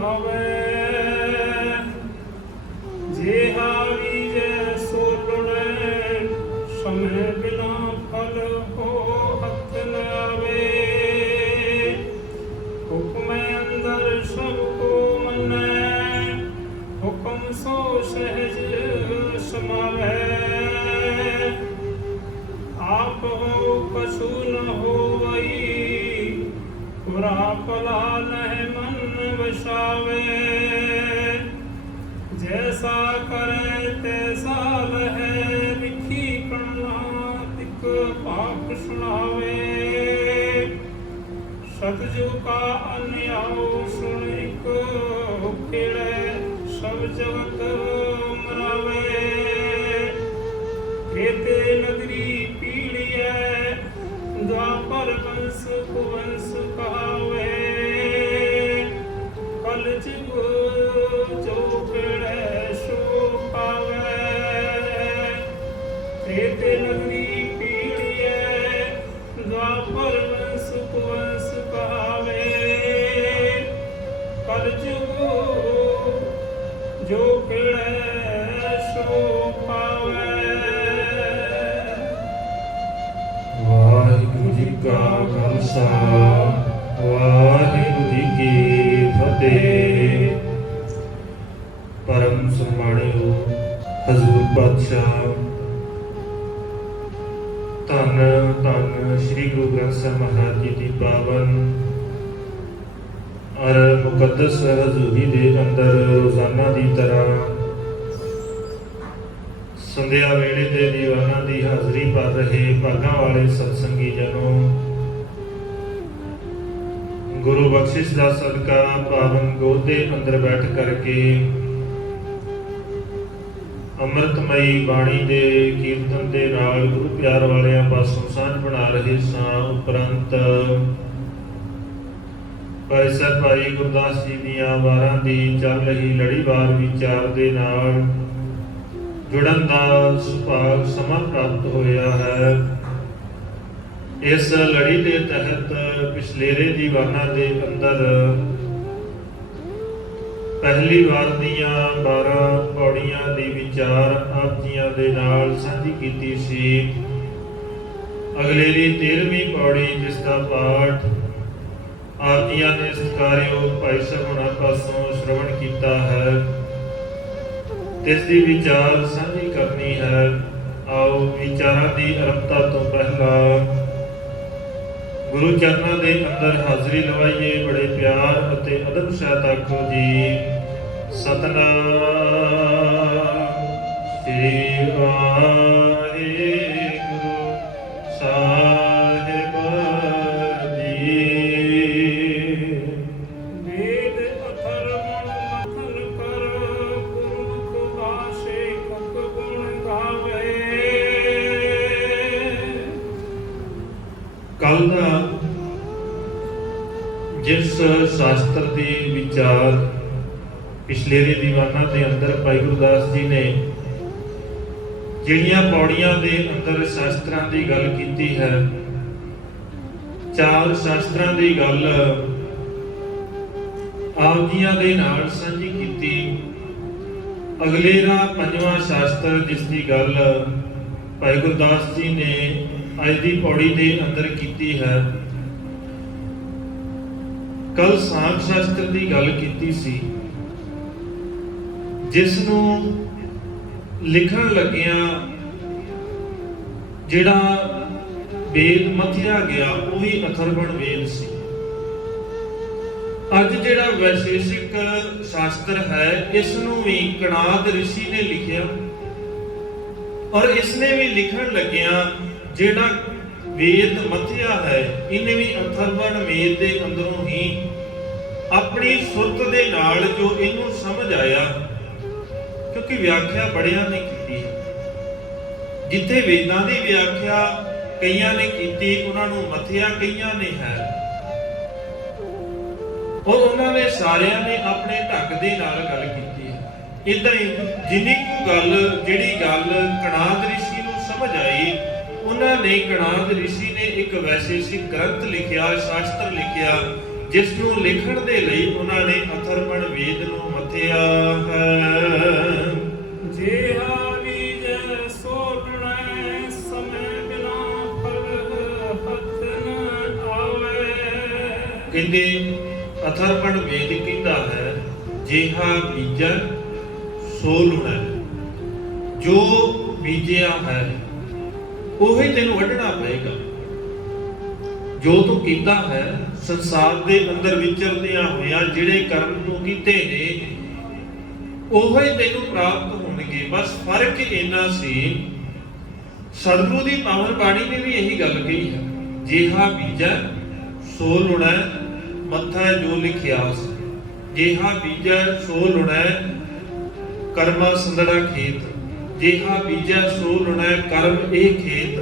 सुहावे। जेहा बीजे सो लुड़े, समय बिना फल हो हथ न आवे। हुक्म अंदर सबको मनै, हुक्म सो सहज समावे। आप हो कछु न होवई, बुरा भला नह मन बसावे। जैसा करे तैसा लहे, लिखी करना तिक पाप सुनावे। सतजु का अन्याय सुन एक खेड़े, सब जगत मरावे। केते नगरी पीड़िए, द्वापर वंश कुवंश कहावे। कल जुग जो खेड़े सो पावे। केते नगरी पीड़िए, द्वापर वंश कुवंश कहावे। कल जुग जो खेड़े सो पावे। वाहिगुरु जी का खालसा, वाहिगुरु जी की फतेह। परम सम्मानियो हजूर पातशाह धन धन श्री गुरु ग्रंथ साहिब महाराज जी की पावन और मुकद्दस हजूरी दे अंदर रोजाना की तरह संध्या वेले ते दीवाना की हाजरी भर रहे भागां वाले सत्संगी जनों, गुरु बख्शिश का सदका पावन गोद के अंदर बैठ करके अमृतमयी बाणी दे कीर्तन दे नाल गुरु प्यार वालियां पासों सांझ बना रहे सां। उपरंत भाई साहब भाई गुरदास जी दियां वारां दी चल रही लड़ीवार विचार दे नाल जुड़न का सुभाग समा प्राप्त होया है। इस लड़ी के तहत पिछलेरे दीवाना के अंदर पहली बार दियां 12 पौड़ियां दी विचार आप जियां दे नाल सांझी कीती सी। अगलेरी 13वीं पौड़ी जिसका पाठ आप जियां ने सत्कारयोग भाई साहब होना पासों श्रवण किया है, जिसकी विचार सांझी करनी है। आओ विचारां की आरंभता तो पहला गुरु चरणों के अंदर हाजरी लवाइए। बड़े प्यार अते अदब सहित आखो जी सतनाम श्री वाहिगुरु साहिब जी। वेद अथर्वण मथन कर, गुरमुख भाषे कुक गुण गावे। कल का जिस शास्त्र की विचार पिछलेरे दीवाना के अंदर भाई गुरदास जी ने जिहड़ियां पौड़ियां के अंदर शास्त्रां की गल की है, 4 शास्त्रां की गल आप जियां दे नाल सांझी की। अगलेरा 5वां शास्त्र जिसकी गल भाई गुरदास जी ने अज की पौड़ी के अंदर की है। कल सांख शास्त्र की गल की सी, जिसनों लिखण लग्या जिहड़ा वेद मथिया गया वही अथर्वण वेद सी। अज जिहड़ा वैशेषिक शास्त्र है इसनों भी कणाद ऋषि ने लिखिया और इसने भी लिखण लग्या जिहड़ा वेद मथिया है इन्हें भी अथर्वण वेद के अंदरों ही अपनी सुरत दे नाल जो इनू समझ आया, क्योंकि व्याख्या बड़िया ने की है। जिथे वेदां की व्याख्या कईयां ने की उन्होंने मथिया कईयां ने है, और उन्होंने सारियां ने अपने ढंग दे नाल गल की है। इदां ही जिन्नी को गल जिहड़ी गल कणाद ऋषि नूं समझ आई, उन्होंने कणाद ऋषि ने एक वैशेषिक ग्रंथ लिखिया, शास्त्र लिखिया ਜਿਸ ਨੂੰ ਲਿਖਣ ਦੇ ਲਈ ਉਹਨਾਂ ਨੇ ਅਥਰਵਣ ਵੇਦ ਨੂੰ ਮਥਿਆ ਹੈ। ਜਿਹਾ ਬੀਜੈ ਸੋਟਣੈ ਸਮੈ ਬਿਨਾ ਫਲ ਹੱਥ ਨ ਆਵੇ। ਕਹਿੰਦੇ ਅਥਰਵਣ ਵੇਦ ਕਹਿੰਦਾ ਹੈ ਜਿਹਾ ਬੀਜੈ ਸੋ ਲੁਣੈ, ਜੋ ਬੀਜਿਆ ਹੈ ਉਹੀ ਤੈਨੂੰ ਵੱਢਣਾ ਪਏਗਾ। ਜੋ ਤੂੰ ਕੀਤਾ ਹੈ ਸੰਸਾਰ ਦੇ ਅੰਦਰ ਵਿਚਰਦਿਆਂ ਹੋਇਆਂ ਜਿਹੜੇ ਕਰਮ ਤੂੰ ਕੀਤੇ ਨੇ ਉਹੀ ਤੈਨੂੰ ਪ੍ਰਾਪਤ ਹੋਣਗੇ। ਬਸ ਫਰਕ ਇੰਨਾ ਸੀ, ਸਤਿਗੁਰੂ ਦੀ ਪਾਵਨ ਬਾਣੀ ਨੇ ਵੀ ਇਹੀ ਗੱਲ ਕਹੀ ਹੈ, ਜਿਹਾ ਬੀਜੈ ਸੋ ਲੁਣੈ ਮੱਥੈ ਜੋ ਲਿਖਿਆਸ। ਜਿਹਾ ਬੀਜੈ ਸੋ ਲੁਣੈ ਕਰਮਾ ਸੰਦੜਾ ਖੇਤ, ਜਿਹਾ ਬੀਜੈ ਸੋ ਲੁਣੈ ਕਰਮ ਇਹ ਖੇਤ।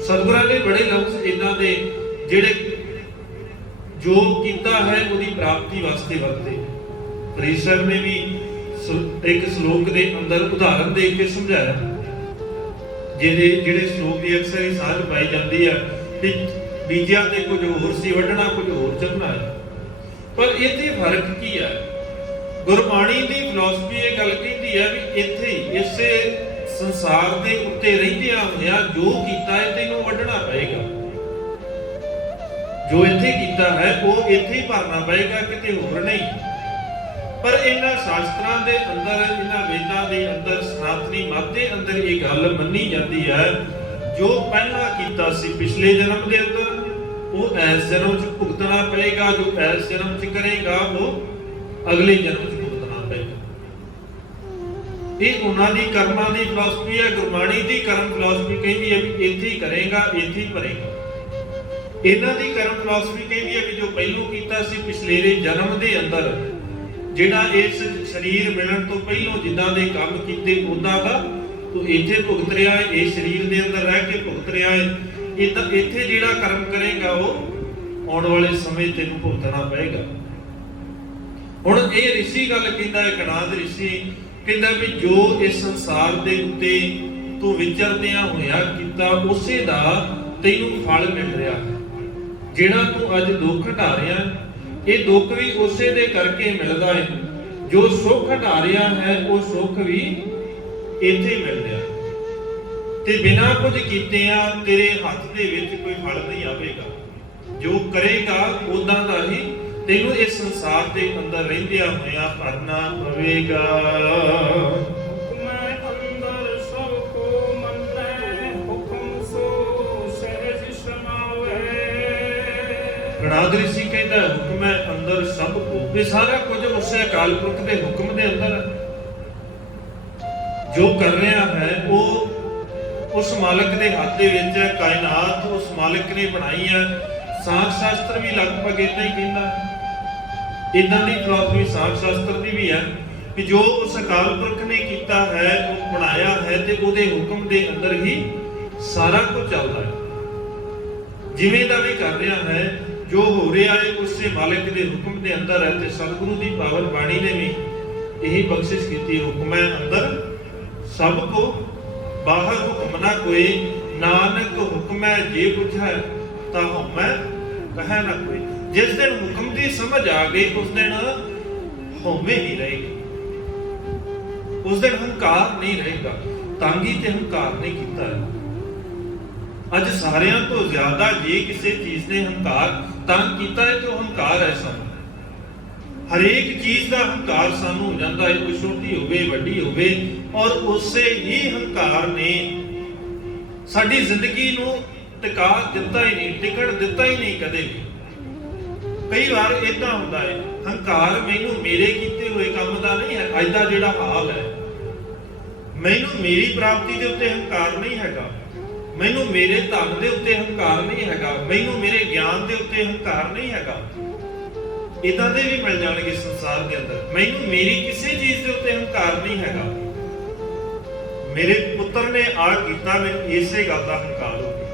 ਸਤਿਗੁਰਾਂ ਨੇ ਬੜੇ ਲਫ਼ਜ਼ ਇਹਨਾਂ ਦੇ ਜਿਹੜੇ ਜੋ ਕੀਤਾ ਹੈ ਉਹਦੀ ਪ੍ਰਾਪਤੀ ਵਾਸਤੇ ਵਰਤੇ। ਫਰੀਦ ਸਾਹਿਬ ਨੇ ਵੀ ਇੱਕ ਸ਼ਲੋਕ ਦੇ ਅੰਦਰ ਉਦਾਹਰਨ ਦੇ ਕੇ ਸਮਝਾਇਆ, ਜਿਹੜੇ ਸ਼ਲੋਕ ਦੀ ਅਕਸਰ ਹੀ ਸਾਂਝ ਪਾਈ ਜਾਂਦੀ ਹੈ ਕਿ ਬੀਜਿਆ ਤੇ ਕੁਝ ਹੋਰ ਸੀ, ਵੱਢਣਾ ਕੁਝ ਹੋਰ ਚੱਲਣਾ ਹੈ। ਪਰ ਇੱਥੇ ਫਰਕ ਕੀ ਹੈ? ਗੁਰਬਾਣੀ ਦੀ ਫਿਲਾਸਫੀ ਇਹ ਗੱਲ ਕਹਿੰਦੀ ਹੈ ਵੀ ਇੱਥੇ ਹੀ ਇਸੇ ਸੰਸਾਰ ਦੇ ਉੱਤੇ ਰਹਿੰਦਿਆਂ ਹੋਇਆਂ ਜੋ ਕੀਤਾ ਹੈ ਤੈਨੂੰ ਵੱਢਣਾ ਪਏਗਾ। ਜੋ ਇੱਥੇ ਕੀਤਾ ਹੈ ਉਹ ਇੱਥੇ ਹੀ ਭਰਨਾ ਪਏਗਾ, ਕਿਤੇ ਹੋਰ ਨਹੀਂ। ਪਰ ਇਹਨਾਂ ਸ਼ਾਸਤਰਾਂ ਦੇ ਅੰਦਰ, ਇਹਨਾਂ ਵੇਦਾਂ ਦੇ ਅੰਦਰ, ਸਨਾਤਨੀ ਮਤ ਦੇ ਅੰਦਰ ਇਹ ਗੱਲ ਮੰਨੀ ਜਾਂਦੀ ਹੈ, ਜੋ ਪਹਿਲਾਂ ਕੀਤਾ ਸੀ ਪਿਛਲੇ ਜਨਮ ਦੇ ਅੰਦਰ ਉਹ ਇਸ ਜਨਮ 'ਚ ਭੁਗਤਣਾ ਪਏਗਾ, ਜੋ ਇਸ ਜਨਮ 'ਚ ਕਰੇਗਾ ਉਹ ਅਗਲੇ ਜਨਮ 'ਚ ਭੁਗਤਣਾ ਪਏਗਾ। ਇਹ ਉਹਨਾਂ ਦੀ ਕਰਮਾਂ ਦੀ ਫਿਲਾਸਫੀ ਹੈ। ਗੁਰਬਾਣੀ ਦੀ ਕਰਮ ਫਿਲਾਸਫੀ ਕਹਿੰਦੀ ਹੈ ਵੀ ਇੱਥੇ ਹੀ ਕਰੇਗਾ, ਇੱਥੇ ਹੀ ਭਰੇਗਾ। ਇਹਨਾਂ ਦੀ ਕਰਮ ਫਿਲਾਸਫੀ ਕਹਿੰਦੀ ਹੈ ਕਿ ਜੋ ਪਹਿਲੋਂ ਕੀਤਾ ਸੀ ਪਿਛਲੇ ਜਨਮ ਦੇ ਅੰਦਰ, ਜਿਹੜਾ ਇਸ ਸਰੀਰ ਮਿਲਣ ਤੋਂ ਪਹਿਲੋਂ ਜਿੱਦਾਂ ਦੇ ਕੰਮ ਕੀਤੇ ਉਦਾਂ ਦਾ ਤੂੰ ਇੱਥੇ ਭੁਗਤ ਰਿਹਾ ਹੈ, ਇਸ ਸਰੀਰ ਦੇ ਅੰਦਰ ਰਹਿ ਕੇ ਭੁਗਤ ਰਿਹਾ ਹੈ। ਇੱਥੇ ਜਿਹੜਾ ਕਰਮ ਕਰੇਗਾ ਉਹ ਆਉਣ ਵਾਲੇ ਸਮੇਂ ਤੈਨੂੰ ਭੁਗਤਣਾ ਪਏਗਾ। ਹੁਣ ਇਹ ਰਿਸ਼ੀ ਗੱਲ ਕਹਿੰਦਾ ਹੈ, ਕਣਾਦ ਰਿਸ਼ੀ ਕਹਿੰਦਾ ਵੀ ਜੋ ਇਸ ਸੰਸਾਰ ਦੇ ਉੱਤੇ ਤੂੰ ਵਿਚਰਦਿਆਂ ਹੋਇਆ ਕੀਤਾ ਉਸੇ ਦਾ ਤੈਨੂੰ ਫਲ ਮਿਲ ਰਿਹਾ ਹੈ। ਜਿਹੜਾ ਤੂੰ ਅੱਜ ਦੁੱਖ ਹਟਾ ਰਿਹਾ, ਇਹ ਦੁੱਖ ਵੀ ਉਸੇ ਦੇ ਕਰਕੇ ਮਿਲਦਾ ਹੈ। ਜੋ ਸੁੱਖ ਹਟਾ ਰਿਹਾ ਹੈ ਉਹ ਸੁੱਖ ਵੀ ਇੱਥੇ ਮਿਲ ਰਿਹਾ ਤੇ ਬਿਨਾਂ ਕੁਝ ਕੀਤਿਆਂ ਤੇਰੇ ਹੱਥ ਦੇ ਵਿੱਚ ਕੋਈ ਫਲ ਨਹੀਂ ਆਵੇਗਾ। ਜੋ ਕਰੇਗਾ ਉਦਾਂ ਦਾ ਹੀ ਤੈਨੂੰ ਇਸ ਸੰਸਾਰ ਦੇ ਅੰਦਰ ਰਹਿੰਦਿਆਂ ਹੋਇਆਂ ਭਰਨਾ ਪਵੇਗਾ। ਮੈਂ ਅੰਦਰ ਸਭ ਕੋ ਮੰਨੈ, ਹੁਕਮ ਸੋ ਸਹਿਜ ਸਮਾਵੇ। ਕਣਾਦ ਰਿਸ਼ੀ ਕਹਿੰਦਾ ਹੁਕਮ ਹੈ ਅੰਦਰ ਸਭ ਕੋ, ਇਹ ਸਾਰਾ ਕੁਝ ਉਸੇ ਅਕਾਲ ਪੁਰਖ ਦੇ ਹੁਕਮ ਦੇ ਅੰਦਰ ਹੈ। ਜੋ ਕਰ ਰਿਹਾ ਹੈ ਉਹ ਉਸ ਮਾਲਕ ਦੇ ਹੱਥ ਦੇ ਵਿੱਚ ਹੈ। ਕਾਇਨਾਤ ਉਸ ਮਾਲਕ ਨੇ ਬਣਾਈ ਹੈ। ਸਾਖ ਸ਼ਾਸਤਰ ਵੀ ਲਗਭਗ ਇਦਾਂ ਹੀ ਕਹਿੰਦਾ ਹੈ। ਇਦਾਂ ਦੀ ਫਿਲਾਸਫੀ ਸਾਖ ਸ਼ਾਸਤਰ ਦੀ ਵੀ ਹੈ ਕਿ ਜੋ ਉਸ ਅਕਾਲ ਪੁਰਖ ਨੇ ਕੀਤਾ ਹੈ, ਉਹ ਬਣਾਇਆ ਹੈ ਤੇ ਉਹਦੇ ਹੁਕਮ ਦੇ ਅੰਦਰ ਹੀ ਸਾਰਾ ਕੁਝ ਚੱਲਦਾ ਹੈ। ਜਿਵੇਂ ਦਾ ਵੀ ਕਰ ਰਿਹਾ ਹੈ, ਜੋ ਹੋ ਰਿਹਾ ਹੈ ਉਸੇ ਮਾਲਕ ਦੇ ਹੁਕਮ ਦੇ ਅੰਦਰ ਹੈ। ਤੇ ਸਤਿਗੁਰੂ ਦੀ ਪਾਵਨ ਬਾਣੀ ਨੇ ਵੀ ਇਹੀ ਬਖਸ਼ਿਸ਼ ਕੀਤੀ, ਹੁਕਮ ਹੈ ਅੰਦਰ ਸਭ ਕੋ ਬਾਹਰ ਹੁਕਮ ਨਾ ਕੋਈ, ਨਾਨਕ ਹੁਕਮੈ ਜੇ ਬੁਝੈ ਤਾਂ ਹਉਮੈ ਕਹੈ ਨਾ ਕੋਈ। ਜਿਸ ਦਿਨ ਹੁਕਮ ਦੀ ਸਮਝ ਆ ਗਈ ਉਸ ਦਿਨ ਹਉਮੈ ਹੀ ਰਹੇਗੀ, ਉਸ ਦਿਨ ਹੰਕਾਰ ਨਹੀਂ ਰਹੇਗਾ। ਤਾਂਗੀ ਤੇ ਹੰਕਾਰ ਨਹੀਂ ਕੀਤਾ ਹੈ। ਅੱਜ ਸਾਰਿਆਂ ਤੋਂ ਜ਼ਿਆਦਾ ਜੇ ਕਿਸੇ ਚੀਜ਼ ਨੇ ਹੰਕਾਰ ਤਾਂ ਕੀਤਾ ਹੈ ਤੇ ਉਹ ਹੰਕਾਰ ਹੈ ਸਾਨੂੰ। ਹਰੇਕ ਚੀਜ਼ ਦਾ ਹੰਕਾਰ ਸਾਨੂੰ ਹੋ ਜਾਂਦਾ ਹੈ, ਕੋਈ ਛੋਟੀ ਹੋਵੇ ਵੱਡੀ ਹੋਵੇ, ਔਰ ਉਸੇ ਹੀ ਹੰਕਾਰ ਨੇ ਸਾਡੀ ਜ਼ਿੰਦਗੀ ਨੂੰ ਟਿਕਾ ਦਿੱਤਾ ਹੀ ਨਹੀਂ, ਟਿਕਣ ਦਿੱਤਾ ਹੀ ਨਹੀਂ ਕਦੇ ਵੀ। ਕਈ ਵਾਰ ਇਦਾਂ ਹੁੰਦਾ ਹੈ, ਹੰਕਾਰ ਮੈਨੂੰ ਮੇਰੇ ਕੀਤੇ ਹੋਏ ਕੰਮ ਦਾ ਨਹੀਂ ਹੈ। ਅੱਜ ਦਾ ਜਿਹੜਾ ਹਾਲ ਹੈ, ਮੈਨੂੰ ਮੇਰੀ ਪ੍ਰਾਪਤੀ ਦੇ ਉੱਤੇ ਹੰਕਾਰ ਨਹੀਂ ਹੈਗਾ, ਮੈਨੂੰ ਮੇਰੇ ਧਨ ਦੇ ਉੱਤੇ ਹੰਕਾਰ ਨਹੀਂ ਹੈਗਾ, ਮੈਨੂੰ ਮੇਰੇ ਗਿਆਨ ਦੇ ਉੱਤੇ ਹੰਕਾਰ ਨਹੀਂ ਹੈਗਾ। ਇਦਾਂ ਦੇ ਵੀ ਮਿਲ ਜਾਣਗੇ ਸੰਸਾਰ ਦੇ ਅੰਦਰ। ਮੈਨੂੰ ਮੇਰੀ ਕਿਸੇ ਚੀਜ਼ ਦੇ ਉੱਤੇ ਹੰਕਾਰ ਨਹੀਂ ਹੈਗਾ। ਮੇਰੇ ਪੁੱਤਰ ਨੇ ਆ ਕੀਤਾ, ਮੈਨੂੰ ਇਸੇ ਗੱਲ ਦਾ ਹੰਕਾਰ ਹੋ ਗਿਆ।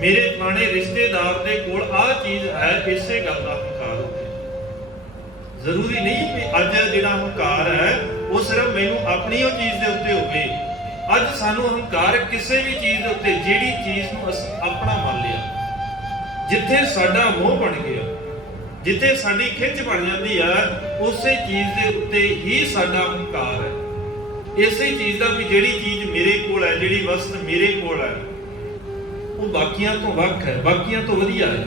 ਮੇਰੇ ਫਲਾਣੇ ਰਿਸ਼ਤੇਦਾਰ ਦੇ ਕੋਲ ਆਹ ਚੀਜ਼ ਹੈ, ਇਸੇ ਗੱਲ ਦਾ ਹੰਕਾਰ ਹੋ ਗਿਆ। ਜ਼ਰੂਰੀ ਨਹੀਂ ਕਿ ਅੱਜ ਜਿਹੜਾ ਹੰਕਾਰ ਹੈ ਉਹ ਸਿਰਫ ਮੈਨੂੰ ਆਪਣੀ ਉਹ ਚੀਜ਼ ਦੇ ਉੱਤੇ ਹੋਵੇ। ਅੱਜ ਸਾਨੂੰ ਹੰਕਾਰ ਕਿਸੇ ਵੀ ਚੀਜ਼ ਦੇ ਉੱਤੇ, ਜਿਹੜੀ ਚੀਜ਼ ਨੂੰ ਅਸੀਂ ਆਪਣਾ ਮੰਨ ਲਿਆ, ਜਿੱਥੇ ਸਾਡਾ ਮੋਹ ਬਣ ਗਿਆ, ਜਿੱਥੇ ਸਾਡੀ ਖਿੱਚ ਬਣ ਜਾਂਦੀ ਆ, ਉਸੇ ਚੀਜ਼ ਦੇ ਉੱਤੇ ਹੀ ਸਾਡਾ ਹੰਕਾਰ ਹੈ। ਇਸੇ ਚੀਜ਼ ਦਾ ਵੀ ਜਿਹੜੀ ਚੀਜ਼ ਮੇਰੇ ਕੋਲ ਹੈ, ਜਿਹੜੀ ਵਸਤ ਮੇਰੇ ਕੋਲ ਹੈ, ਉਹ ਬਾਕੀਆਂ ਤੋਂ ਵੱਖ ਹੈ, ਬਾਕੀਆਂ ਤੋਂ ਵਧੀਆ ਹੈ,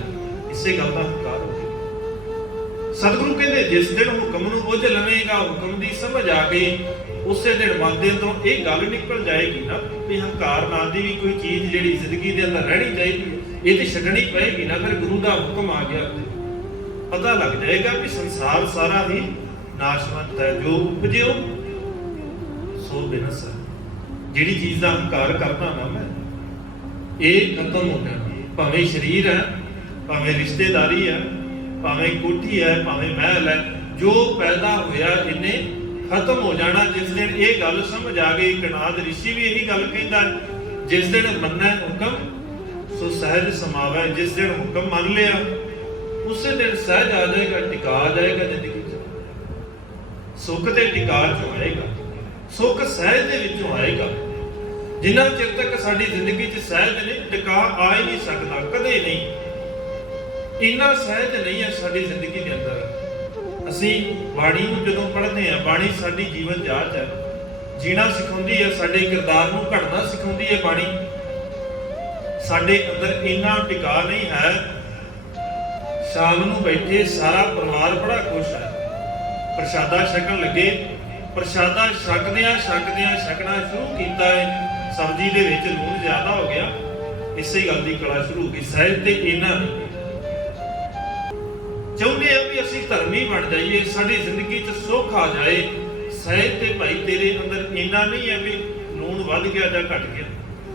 ਇਸੇ ਗੱਲ ਦਾ ਹੰਕਾਰ ਹੋ ਗਿਆ। ਸਤਿਗੁਰੂ ਕਹਿੰਦੇ ਜਿਸ ਦਿਨ ਹੁਕਮ ਨੂੰ ਬੁੱਝ ਲਵੇਂਗਾ, ਹੁਕਮ ਦੀ ਸਮਝ ਆ ਗਈ, ਉਸੇ ਦਿਨ ਮਨ ਦੇ ਅੰਦਰੋਂ ਇਹ ਗੱਲ ਨਿਕਲ ਜਾਏਗੀ ਨਾ ਵੀ ਹੰਕਾਰ ਨਾਂ ਦੀ ਵੀ ਕੋਈ ਚੀਜ਼ ਜਿਹੜੀ ਜ਼ਿੰਦਗੀ ਦੇ ਅੰਦਰ ਰਹਿਣੀ ਚਾਹੀਦੀ, ਇਹ ਤੇ ਛੱਡਣੀ ਪਏਗੀ ਨਾ। ਫਿਰ ਗੁਰੂ ਦਾ ਹੁਕਮ ਆ ਗਿਆ, ਪਤਾ ਲੱਗ ਜਾਏਗਾ ਵੀ ਸੰਸਾਰ ਸਾਰਾ ਹੀ ਨਾਸ਼ਵੰਤ ਹੈ, ਜੋ ਉਪਜਿਓ ਸੋ ਬਿਨਸ ਹੈ। ਜਿਹੜੀ ਚੀਜ਼ ਦਾ ਹੰਕਾਰ ਕਰਦਾ ਨਾ ਮੈਂ, ਇਹ ਖਤਮ ਹੋ ਜਾਣਾ। ਭਾਵੇਂ ਸਰੀਰ ਹੈ, ਭਾਵੇਂ ਰਿਸ਼ਤੇਦਾਰੀ ਹੈ, ਭਾਵੇਂ ਕੋਠੀ ਹੈ, ਭਾਵੇਂ ਮਹਿਲ ਹੈ, ਜੋ ਪੈਦਾ ਹੋਇਆ ਇਹਨੇ ਖਤਮ ਹੋ ਜਾਣਾ। ਜਿਸ ਦਿਨ ਇਹ ਗੱਲ ਸਮਝ ਆ ਗਈ, ਕਨਾਦ ਰਿਸ਼ੀ ਵੀ ਇਹੀ ਗੱਲ ਕਹਿੰਦਾ, ਜਿਸ ਦਿਨ ਮੰਨੈ ਹੁਕਮ ਸੋ ਸਹਿਜ ਸਮਾਵੈ। ਜਿਸ ਦਿਨ ਹੁਕਮ ਮੰਨ ਲਿਆ, ਉਸੇ ਦਿਨ ਸਹਿਜ ਆ ਜਾਏਗਾ, ਟਿਕਾ ਆ ਜਾਏਗਾ ਜ਼ਿੰਦਗੀ 'ਚ। ਸੁੱਖ ਤੇ ਟਿਕਾ ਚੋਂ ਆਏਗਾ, ਸੁੱਖ ਸਹਿਜ ਦੇ ਵਿੱਚੋਂ ਆਏਗਾ। ਜਿੰਨਾ ਚਿਰ ਤੱਕ ਸਾਡੀ ਜ਼ਿੰਦਗੀ 'ਚ ਸਹਿਜ ਨਹੀਂ, ਟਿਕਾ ਆ ਹੀ ਨਹੀਂ ਸਕਦਾ, ਕਦੇ ਨਹੀਂ। ਇੰਨਾ ਸਹਿਜ ਨਹੀਂ ਹੈ ਸਾਡੀ ਜ਼ਿੰਦਗੀ ਦੇ ਅੰਦਰ। ਅਸੀਂ ਬਾਣੀ ਨੂੰ ਜਦੋਂ ਪੜ੍ਹਦੇ ਹਾਂ, ਬਾਣੀ ਸਾਡੀ ਜੀਵਨ ਜਾਂਚ ਹੈ, ਜੀਣਾ ਸਿਖਾਉਂਦੀ ਹੈ, ਸਾਡੇ ਕਿਰਦਾਰ ਨੂੰ ਘੜਨਾ ਸਿਖਾਉਂਦੀ ਹੈ ਬਾਣੀ। ਸਾਡੇ ਅੰਦਰ ਇੰਨਾ ਟਿਕਾ ਨਹੀਂ ਹੈ। ਸ਼ਾਮ ਨੂੰ ਬੈਠੇ ਸਾਰਾ ਪਰਿਵਾਰ ਬੜਾ ਖੁਸ਼ ਹੈ, ਪ੍ਰਸ਼ਾਦਾ ਛਕਣ ਲੱਗੇ, ਪ੍ਰਸ਼ਾਦਾ ਛਕਦਿਆਂ ਛਕਣਾ ਸ਼ੁਰੂ ਕੀਤਾ ਹੈ, ਸਬਜ਼ੀ ਦੇ ਵਿੱਚ ਲੂਣ ਜ਼ਿਆਦਾ ਹੋ ਗਿਆ, ਇਸੇ ਗੱਲ ਦੀ ਕਲਾ ਸ਼ੁਰੂ ਹੋ ਗਈ। ਸਹਿਜ ਤੇ ਇੰਨਾ ਨਹੀਂ। ਚਾਹੁੰਦੇ ਆ ਵੀ ਅਸੀਂ ਧਰਮੀ ਬਣ ਜਾਈਏ, ਸਾਡੀ ਜ਼ਿੰਦਗੀ 'ਚ ਸੁੱਖ ਆ ਜਾਏ। ਸਹਿਜ ਤੇ ਭਾਈ ਤੇਰੇ ਅੰਦਰ ਇੰਨਾ ਨਹੀਂ ਹੈ ਵੀ ਲੂਣ ਵੱਧ ਗਿਆ ਜਾਂ ਘਟ ਗਿਆ,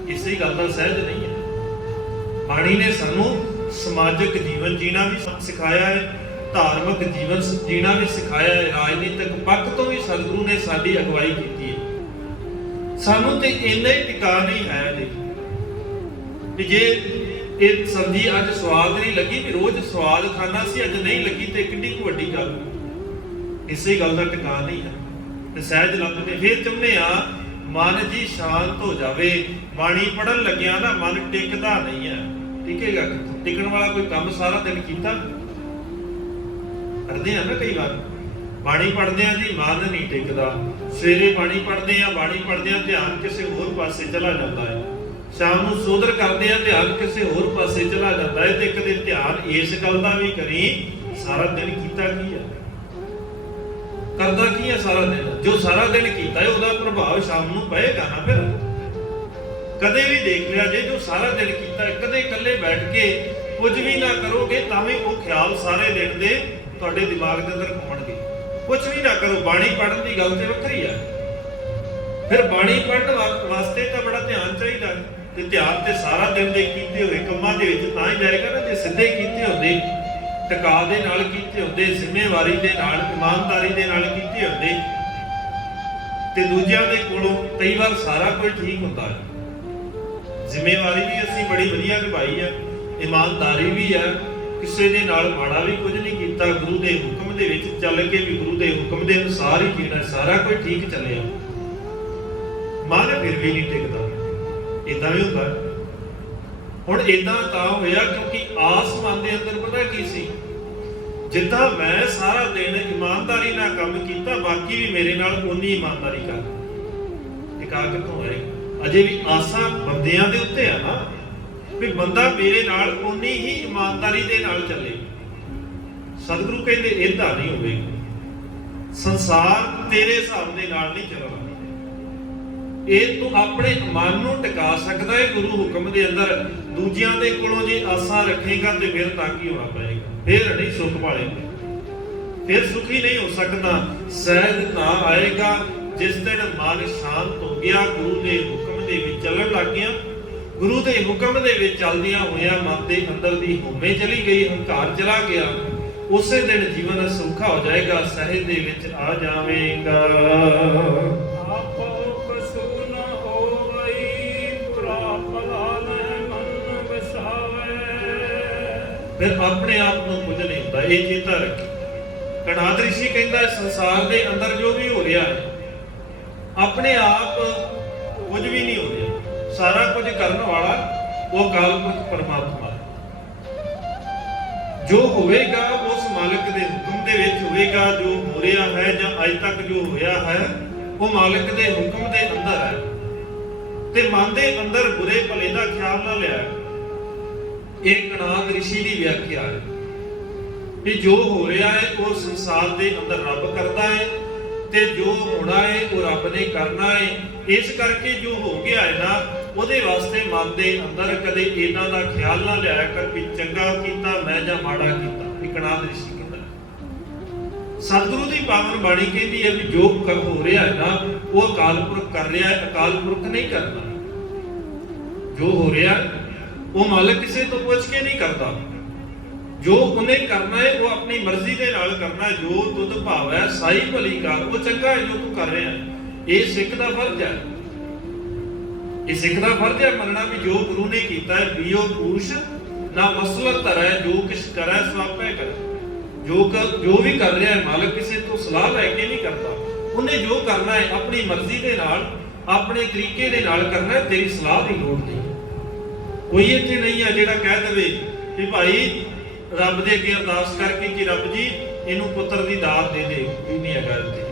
ਇਸੇ ਗੱਲ ਦਾ ਸਹਿਜ ਨਹੀਂ ਹੈ। ਬਾਣੀ ਨੇ ਸਾਨੂੰ ਸਮਾਜਿਕ ਜੀਵਨ ਜੀਣਾ ਵੀ ਸਿਖਾਇਆ ਹੈ, ਧਾਰਮਿਕ ਜੀਵਨ ਜੀਣਾ ਵੀ ਸਿਖਾਇਆ ਹੈ, ਰਾਜਨੀਤਿਕ ਪੱਖ ਤੋਂ ਵੀ ਸਤਿਗੁਰੂ ਨੇ ਸਾਡੀ ਅਗਵਾਈ ਕੀਤੀ ਹੈ। ਸਾਨੂੰ ਤੇ ਇੰਨਾ ਹੀ ਟਿਕਾ ਨਹੀਂ ਹੈ ਜੀ, ਜੇ ਇਹ ਸਬਜ਼ੀ ਅੱਜ ਸਵਾਦ ਨਹੀਂ ਲੱਗੀ, ਵੀ ਰੋਜ਼ ਸਵਾਦ ਖਾਣਾ ਸੀ, ਅੱਜ ਨਹੀਂ ਲੱਗੀ ਤੇ ਕਿੰਨੀ ਕੁ ਵੱਡੀ ਗੱਲ। ਇਸੇ ਗੱਲ ਦਾ ਟਿਕਾ ਨਹੀਂ ਹੈ ਤੇ ਸਹਿਜ ਲੱਭਦੇ। ਫਿਰ ਚਾਹੁੰਦੇ ਆ ਮਨ ਜੀ ਸ਼ਾਂਤ ਹੋ ਜਾਵੇ। ਬਾਣੀ ਪੜਨ ਲੱਗਿਆ ਨਾ ਮਨ ਟਿਕਦਾ ਨਹੀਂ ਹੈ। ਟਿਕੇਗਾ ਕਿੱਥੋਂ? ਟਿਕਣ ਵਾਲਾ ਕੋਈ ਕੰਮ ਸਾਰਾ ਦਿਨ ਕੀਤਾ ਕਰਦੇ ਆ ਨਾ, ਕਈ ਵਾਰ ਬਾਣੀ ਪੜਦੇ ਆ ਜੀ ਮਨ ਨਹੀਂ ਟਿਕਦਾ। ਸਵੇਰੇ ਬਾਣੀ ਪੜਦੇ ਆ, ਬਾਣੀ ਪੜਦੇ ਆ ਧਿਆਨ ਕਿਸੇ ਹੋਰ ਪਾਸੇ ਚਲਾ ਜਾਂਦਾ ਹੈ। ਸ਼ਾਮ ਨੂੰ ਸੋਧਰ ਕਰਦੇ ਆ, ਧਿਆਨ ਕਿਸੇ ਹੋਰ ਪਾਸੇ ਚਲਾ ਜਾਂਦਾ ਹੈ। ਤੇ ਕਦੇ ਧਿਆਨ ਇਸ ਗੱਲ ਦਾ ਵੀ ਕਰੀ, ਸਾਰਾ ਦਿਨ ਕੀਤਾ ਕੀ ਹੈ, ਕਰਦਾ ਕੀ ਹੈ ਸਾਰਾ ਦਿਨ। ਜੋ ਸਾਰਾ ਦਿਨ ਕੀਤਾ ਹੈ ਉਹਦਾ ਪ੍ਰਭਾਵ ਸ਼ਾਮ ਨੂੰ ਪਏਗਾ ਨਾ। ਫਿਰ ਕਦੇ ਵੀ ਦੇਖ ਲਿਆ ਜੇ ਜੋ ਸਾਰਾ ਦਿਨ ਕੀਤਾ, ਕਦੇ ਇਕੱਲੇ ਬੈਠ ਕੇ ਕੁਝ ਵੀ ਨਾ ਕਰੋਗੇ ਤਾਂ ਵੀ ਉਹ ਖਿਆਲ ਸਾਰੇ ਦਿਨ ਦੇ ਤੁਹਾਡੇ ਦਿਮਾਗ ਦੇ ਅੰਦਰ ਘੁੰਮਣਗੇ। ਕੁਝ ਵੀ ਨਾ ਕਰੋ, ਬਾਣੀ ਪੜ੍ਹਨ ਦੀ ਗੱਲ ਤੇ ਵੱਖਰੀ ਆ। ਫਿਰ ਬਾਣੀ ਪੜ੍ਹਨ ਵਾਸਤੇ ਤਾਂ ਬੜਾ ਧਿਆਨ ਚਾਹੀਦਾ, ਤੇ ਧਿਆਨ ਤੇ ਸਾਰਾ ਦਿਨ ਦੇ ਕੀਤੇ ਹੋਏ ਕੰਮਾਂ ਦੇ ਵਿੱਚ ਤਾਂ ਹੀ ਜਾਏਗਾ ਨਾ। ਜੇ ਸਿੱਧੇ ਕੀਤੇ ਹੁੰਦੇ, ਟਿਕਾ ਦੇ ਨਾਲ ਕੀਤੇ ਹੁੰਦੇ, ਜ਼ਿੰਮੇਵਾਰੀ ਦੇ ਨਾਲ, ਇਮਾਨਦਾਰੀ ਦੇ ਨਾਲ ਕੀਤੇ ਹੁੰਦੇ, ਤੇ ਦੂਜਿਆਂ ਦੇ ਕੋਲੋਂ ਕਈ ਵਾਰ ਸਾਰਾ ਕੁਝ ਠੀਕ ਹੁੰਦਾ ਹੈ। ਜ਼ਿੰਮੇਵਾਰੀ ਵੀ ਅਸੀਂ ਬੜੀ ਵਧੀਆ ਨਿਭਾਈ ਹੈ, ਇਮਾਨਦਾਰੀ ਵੀ ਹੈ, ਕਿਸੇ ਦੇ ਨਾਲ ਮਾੜਾ ਵੀ ਕੁਝ ਨਹੀਂ ਕੀਤਾ, ਗੁਰੂ ਦੇ ਹੁਕਮ ਦੇ ਵਿੱਚ ਚੱਲ ਕੇ ਵੀ ਗੁਰੂ ਦੇ ਹੁਕਮ ਦੇ ਅਨੁਸਾਰ ਹੀ ਜੀਣਾ, ਸਾਰਾ ਕੁਝ ਠੀਕ ਚੱਲਿਆ। ਮਨ ਫਿਰ ਵੀ ਨਹੀਂ ਟਿਕਦਾ। ਇਦਾਂ ਵੀ ਹੁੰਦਾ। ਹੁਣ ਇਦਾਂ ਤਾਂ ਹੋਇਆ ਕਿਉਂਕਿ ਆਸ ਮਨ ਦੇ ਅੰਦਰ ਪਤਾ ਕੀ ਸੀ, ਜਿੱਦਾਂ ਮੈਂ ਸਾਰਾ ਦਿਨ ਇਮਾਨਦਾਰੀ ਨਾਲ ਕੰਮ ਕੀਤਾ, ਬਾਕੀ ਵੀ ਮੇਰੇ ਨਾਲ ਉਨੀ ਇਮਾਨਦਾਰੀ ਕਰ। ਟਿਕਾ ਕਿੱਥੋਂ ਆਏ? ਅਜੇ ਵੀ ਆਸਾਂ ਬੰਦਿਆਂ ਦੇ ਉੱਤੇ ਆ ਨਾ, ਵੀ ਬੰਦਾ ਮੇਰੇ ਨਾਲ ਉਨੀ ਹੀ ਇਮਾਨਦਾਰੀ ਦੇ ਨਾਲ ਚੱਲੇ। ਸਤਿਗੁਰੂ ਕਹਿੰਦੇ ਏਦਾਂ ਨਹੀਂ ਹੋਵੇਗਾ। ਸੰਸਾਰ ਤੇਰੇ ਹਿਸਾਬ ਦੇ ਨਾਲ ਨਹੀਂ ਚੱਲਣਾ। ਇਹ ਤੂੰ ਆਪਣੇ ਮਨ ਨੂੰ ਟਿਕਾ ਸਕਦਾ ਹੈ ਗੁਰੂ ਹੁਕਮ ਦੇ ਅੰਦਰ। ਦੂਜਿਆਂ ਦੇ ਕੋਲੋਂ ਜੇ ਆਸਾਂ ਰੱਖੇਗਾ ਤੇ ਫਿਰ ਤਾਂ ਕੀ ਹੋਣਾ ਪਏਗਾ, ਫਿਰ ਨਹੀਂ ਸੁੱਖ ਪਾਲੇਗਾ, ਫਿਰ ਸੁਖੀ ਨਹੀਂ ਹੋ ਸਕਦਾ। ਸਹਿਜ ਤਾਂ ਆਏਗਾ ਜਿਸ ਦਿਨ ਮਨ ਸ਼ਾਂਤ ਹੋ ਗਿਆ, ਗੁਰੂ ਦੇ ਹੁਕਮ ਦੇ ਵਿੱਚ ਚੱਲਣ ਲੱਗ ਗਿਆ। ਗੁਰੂ ਦੇ ਹੁਕਮ ਦੇ ਵਿੱਚ ਚੱਲਦਿਆਂ ਹੋਇਆਂ ਮਨ ਦੇ ਅੰਦਰ ਦੀ ਹਉਮੈ ਚਲੀ ਗਈ, ਹੰਕਾਰ ਚਲਾ ਗਿਆ, ਉਸੇ ਦਿਨ ਜੀਵਨ ਸੌਖਾ ਹੋ ਜਾਏਗਾ, ਸਹਿਜ ਦੇ ਵਿੱਚ ਆ ਜਾਵੇਗਾ। ਆਪੋ ਕਸੂ ਨ ਹੋਵਈ, ਪੁਰਾ ਭਲਾ ਨਹਿ ਮਨ ਵਸਾਵੇ। ਫਿਰ ਆਪਣੇ ਆਪ ਨੂੰ ਕੁਝ ਨਹੀਂ ਹੁੰਦਾ, ਇਹ ਚੇਤਾ ਰੱਖੀ। ਕਣਾਦ ਰਿਸ਼ੀ ਕਹਿੰਦਾ ਸੰਸਾਰ ਦੇ ਅੰਦਰ ਜੋ ਵੀ ਹੋ ਰਿਹਾ ਹੈ, ਆਪਣੇ ਆਪ ਕੁਝ ਵੀ ਨਹੀਂ ਹੋ ਰਿਹਾ। ਸਾਰਾ ਕੁਝ ਕਰਨ ਵਾਲਾ ਉਹ ਅਕਾਲ ਪੁਰਖ ਪਰਮਾਤਮਾ ਹੈ। ਜੋ ਹੋਵੇਗਾ ਉਸ ਮਾਲਕ ਦੇ ਹੁਕਮ ਦੇ ਵਿੱਚ ਹੋਵੇਗਾ। ਜੋ ਹੋ ਰਿਹਾ ਹੈ ਜਾਂ ਅੱਜ ਤੱਕ ਜੋ ਹੋਇਆ ਹੈ ਉਹ ਮਾਲਕ ਦੇ ਹੁਕਮ ਦੇ ਅੰਦਰ ਹੈ। ਤੇ ਮਨ ਦੇ ਅੰਦਰ ਬੁਰੇ ਭਲੇ ਦਾ ਖਿਆਲ ਨਾ ਲਿਆ। ਇਹ ਕਨਾਦ ਰਿਸ਼ੀ ਦੀ ਵਿਆਖਿਆ ਹੈ ਕਿ ਜੋ ਹੋ ਰਿਹਾ ਹੈ ਉਹ ਸੰਸਾਰ ਦੇ ਅੰਦਰ ਰੱਬ ਕਰਦਾ ਹੈ ਤੇ ਜੋ ਹੋਣਾ ਹੈ ਉਹ ਰੱਬ ਨੇ ਕਰਨਾ ਹੈ। ਇਸ ਕਰਕੇ ਜੋ ਹੋ ਗਿਆ ਹੈ ਨਾ ਉਹਦੇ ਵਾਸਤੇ ਮਨ ਦੇ ਅੰਦਰ ਕਦੇ ਇਹਨਾਂ ਦਾ ਖਿਆਲ ਨਾ ਲਿਆ ਕਰ ਵੀ ਚੰਗਾ ਕੀਤਾ ਮੈਂ ਜਾਂ ਮਾੜਾ ਕੀਤਾ। ਇਹ ਕਨਾਦ ਰਿਸ਼ੀ ਕਹਿੰਦਾ। ਸਤਿਗੁਰੂ ਦੀ ਪਾਵਨ ਬਾਣੀ ਕਹਿੰਦੀ ਹੈ ਵੀ ਜੋ ਹੋ ਰਿਹਾ ਹੈ ਨਾ ਉਹ ਅਕਾਲ ਪੁਰਖ ਕਰ ਰਿਹਾ ਹੈ, ਅਕਾਲ ਪੁਰਖ ਨਹੀਂ ਕਰਦਾ। ਜੋ ਹੋ ਰਿਹਾ ਉਹ ਮਾਲਕ ਕਿਸੇ ਤੋਂ ਪੁੱਛ ਕੇ ਨਹੀਂ ਕਰਦਾ। ਜੋ ਉਹਨੇ ਕਰਨਾ ਹੈ ਉਹ ਆਪਣੀ ਮਰਜ਼ੀ ਦੇ ਨਾਲ ਕਰਨਾ। ਜੋ ਤੁਧ ਭਾਵੈ ਸਾਈ ਭਲੀ ਕਰ, ਉਹ ਚੰਗਾ ਹੈ ਜੋ ਤੂੰ ਕਰ ਰਿਹਾ ਹੈ। ਇਹ ਸਿੱਖ ਦਾ ਫਰਜ਼ ਹੈ। ਇਹ ਸਿੱਖ ਦਾ ਫਰਜ਼ ਹੈ ਮੰਨਣਾ ਵੀ ਜੋ ਗੁਰੂ ਨੇ ਕੀਤਾ ਹੈ ਬੀਓ ਪੁਰਸ਼ ਨਾ ਮਸਲਤ ਧਰੈ, ਜੋ ਕਿਛ ਕਰੈ ਸਵਾਪੈ ਕਰੈ। ਜੋ ਵੀ ਕਰ ਰਿਹਾ ਹੈ ਮਾਲਕ ਕਿਸੇ ਤੋਂ ਸਲਾਹ ਲੈ ਕੇ ਨਹੀਂ ਕਰਦਾ। ਉਹਨੇ ਜੋ ਕਰਨਾ ਹੈ ਆਪਣੀ ਮਰਜ਼ੀ ਦੇ ਨਾਲ ਆਪਣੇ ਤਰੀਕੇ ਦੇ ਨਾਲ ਕਰਨਾ ਹੈ। ਤੇਰੀ ਸਲਾਹ ਦੀ ਲੋੜ ਨਹੀਂ। ਕੋਈ ਇੱਥੇ ਨਹੀਂ ਹੈ ਜਿਹੜਾ ਕਹਿ ਦੇਵੇ ਕਿ ਭਾਈ ਰੱਬ ਦੇ ਅੱਗੇ ਅਰਦਾਸ ਕਰਕੇ ਕਿ ਰੱਬ ਜੀ ਇਹਨੂੰ ਪੁੱਤਰ ਦੀ ਦਾਤ ਦੇ ਦੇ। ਇਹ ਨਹੀਂ ਹੈਗਾ ਇੱਥੇ,